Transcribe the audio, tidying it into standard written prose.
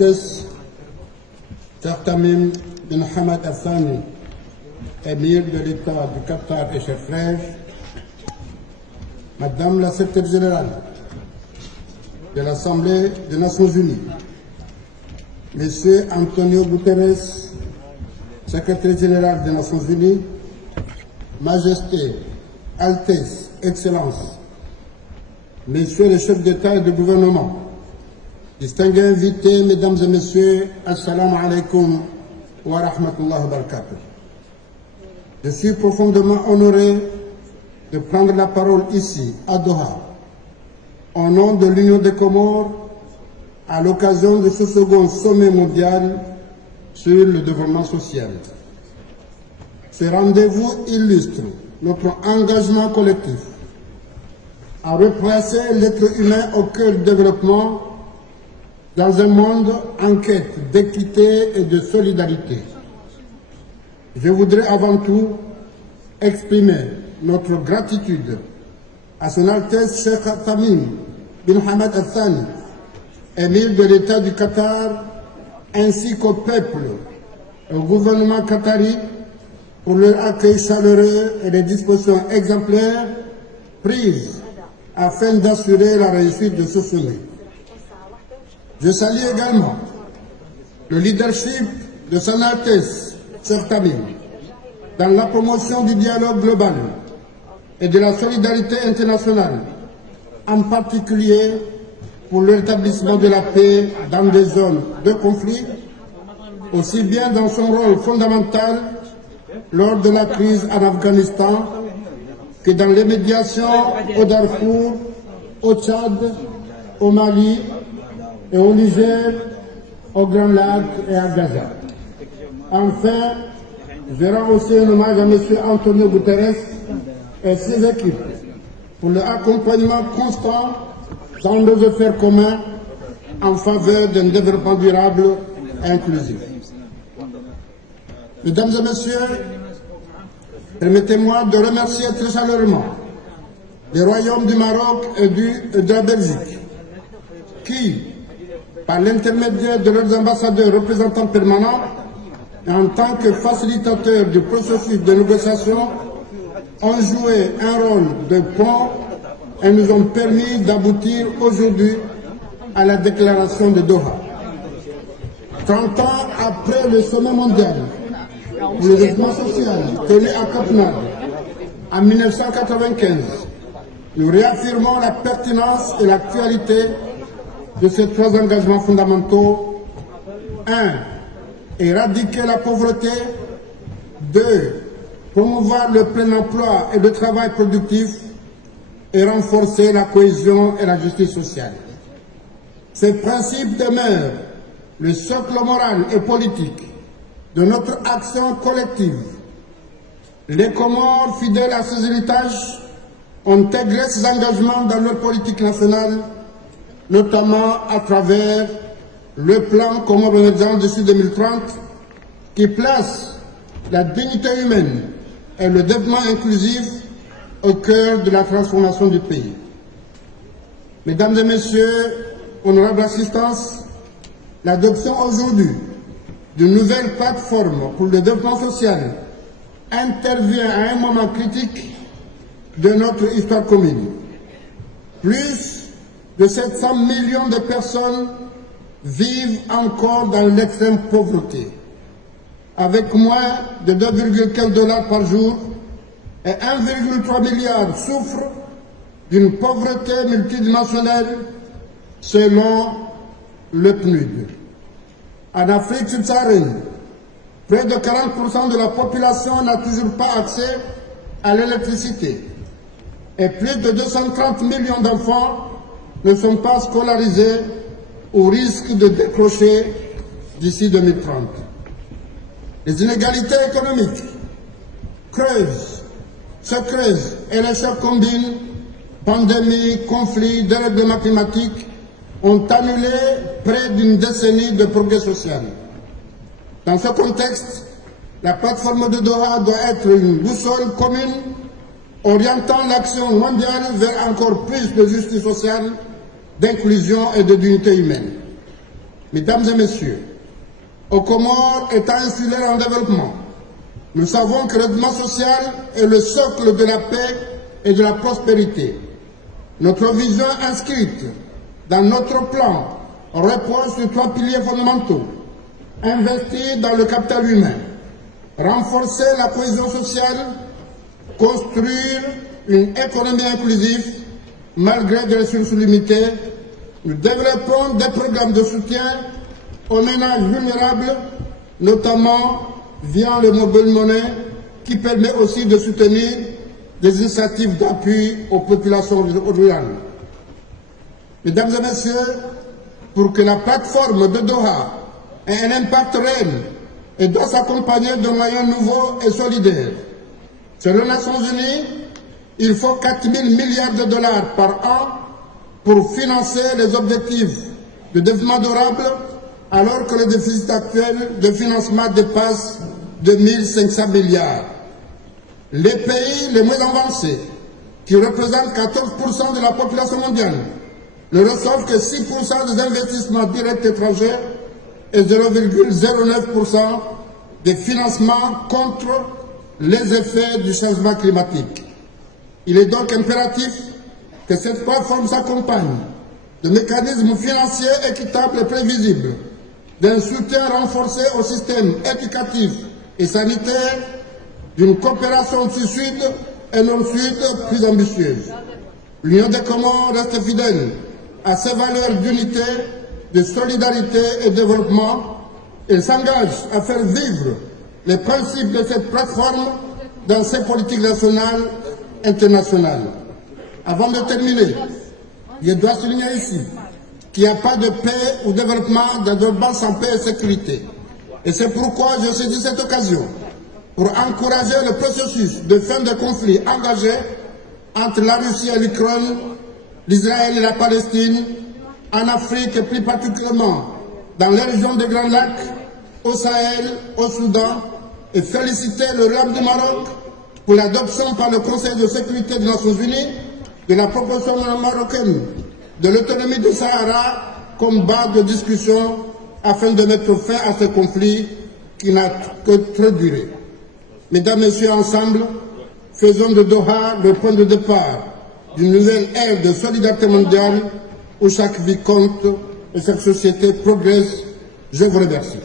Altesse, Cheikh Tamim bin Hamad Al Thani, émir de l'État du Qatar et chers frères, Madame la Secrétaire générale de l'Assemblée des Nations Unies, Monsieur Antonio Guterres, Secrétaire général des Nations Unies, Majesté, Altesse, Excellence, Messieurs les chefs d'État et de gouvernement, distingués invités, Mesdames et Messieurs, Assalamu alaikum wa rahmatullahi wa barakatuh. Je suis profondément honoré de prendre la parole ici, à Doha, au nom de l'Union des Comores, à l'occasion de ce second sommet mondial sur le développement social. Ce rendez-vous illustre notre engagement collectif à replacer l'être humain au cœur du développement dans un monde en quête d'équité et de solidarité. Je voudrais avant tout exprimer notre gratitude à Son Altesse Cheikh Tamim bin Hamad Al Thani, émir de l'État du Qatar, ainsi qu'au peuple et au gouvernement qatari pour leur accueil chaleureux et les dispositions exemplaires prises afin d'assurer la réussite de ce sommet. Je salue également le leadership de Son Altesse Cheikh Tamim dans la promotion du dialogue global et de la solidarité internationale, en particulier pour le rétablissement de la paix dans des zones de conflit, aussi bien dans son rôle fondamental lors de la crise en Afghanistan que dans les médiations au Darfour, au Tchad, au Mali et au Niger, au Grand Lac et à Gaza. Enfin, je rends aussi un hommage à M. Antonio Guterres et ses équipes pour leur accompagnement constant dans nos efforts communs en faveur d'un développement durable et inclusif. Mesdames et Messieurs, permettez-moi de remercier très chaleureusement les royaumes du Maroc et de la Belgique qui, par l'intermédiaire de leurs ambassadeurs représentants permanents, et en tant que facilitateurs du processus de négociation, ont joué un rôle de pont et nous ont permis d'aboutir aujourd'hui à la déclaration de Doha. 30 ans après le sommet mondial pour le développement social tenu à Copenhague en 1995, nous réaffirmons la pertinence et l'actualité de ces trois engagements fondamentaux. 1. Éradiquer la pauvreté. 2. Promouvoir le plein emploi et le travail productif. Et renforcer la cohésion et la justice sociale. Ces principes demeurent le socle moral et politique de notre action collective. Les Comores, fidèles à ces héritages, ont intégré ces engagements dans leur politique nationale, notamment à travers le plan Comores émergent d'ici 2030, qui place la dignité humaine et le développement inclusif au cœur de la transformation du pays. Mesdames et Messieurs, honorables assistants, l'adoption aujourd'hui d'une nouvelle plateforme pour le développement social intervient à un moment critique de notre histoire commune. Plus de 700 millions de personnes vivent encore dans l'extrême pauvreté, avec moins de 2,15 $ par jour, et 1,3 milliard souffrent d'une pauvreté multidimensionnelle selon le PNUD. En Afrique subsaharienne, près de 40% de la population n'a toujours pas accès à l'électricité et plus de 230 millions d'enfants ne sont pas scolarisés ou risquent de décrocher d'ici 2030. Les inégalités économiques se creusent et les chocs combinent, pandémie, conflits, dérèglements climatiques, ont annulé près d'une décennie de progrès social. Dans ce contexte, la plateforme de Doha doit être une boussole commune orientant l'action mondiale vers encore plus de justice sociale, d'inclusion et de dignité humaine. Mesdames et messieurs, aux Comores, État insulaire en développement, nous savons que le développement social est le socle de la paix et de la prospérité. Notre vision inscrite dans notre plan repose sur 3 piliers fondamentaux. Investir dans le capital humain, renforcer la cohésion sociale, construire une économie inclusive malgré des ressources limitées. Nous développons des programmes de soutien aux ménages vulnérables, notamment via le mobile money, qui permet aussi de soutenir des initiatives d'appui aux populations rurales. Mesdames et messieurs, pour que la plateforme de Doha ait un impact réel, elle doit s'accompagner d'un moyen nouveau et solidaire. Selon les Nations Unies, il faut 4 000 milliards de dollars par an pour financer les objectifs de développement durable, alors que le déficit actuel de financement dépasse 2 500 milliards. Les pays les moins avancés, qui représentent 14% de la population mondiale, ne reçoivent que 6% des investissements directs étrangers et 0,09% des financements contre les effets du changement climatique. Il est donc impératif que cette plateforme s'accompagne de mécanismes financiers équitables et prévisibles, d'un soutien renforcé au système éducatif et sanitaire, d'une coopération sud-sud et nord-sud plus ambitieuse. L'Union des Comores reste fidèle à ses valeurs d'unité, de solidarité et de développement. Elle s'engage à faire vivre les principes de cette plateforme dans ses politiques nationales et internationales. Avant de terminer, je dois souligner ici qu'il n'y a pas de paix ou de développement dans un monde sans paix et sécurité. Et c'est pourquoi je saisis cette occasion pour encourager le processus de fin de conflit engagé entre la Russie et l'Ukraine, l'Israël et la Palestine, en Afrique et plus particulièrement dans les régions des Grands Lacs, au Sahel, au Soudan, et féliciter le Royaume du Maroc pour l'adoption par le Conseil de sécurité des Nations Unies de la proposition marocaine de l'autonomie du Sahara comme base de discussion afin de mettre fin à ce conflit qui n'a que trop duré. Mesdames, Messieurs, ensemble, faisons de Doha le point de départ d'une nouvelle ère de solidarité mondiale où chaque vie compte et chaque société progresse. Je vous remercie.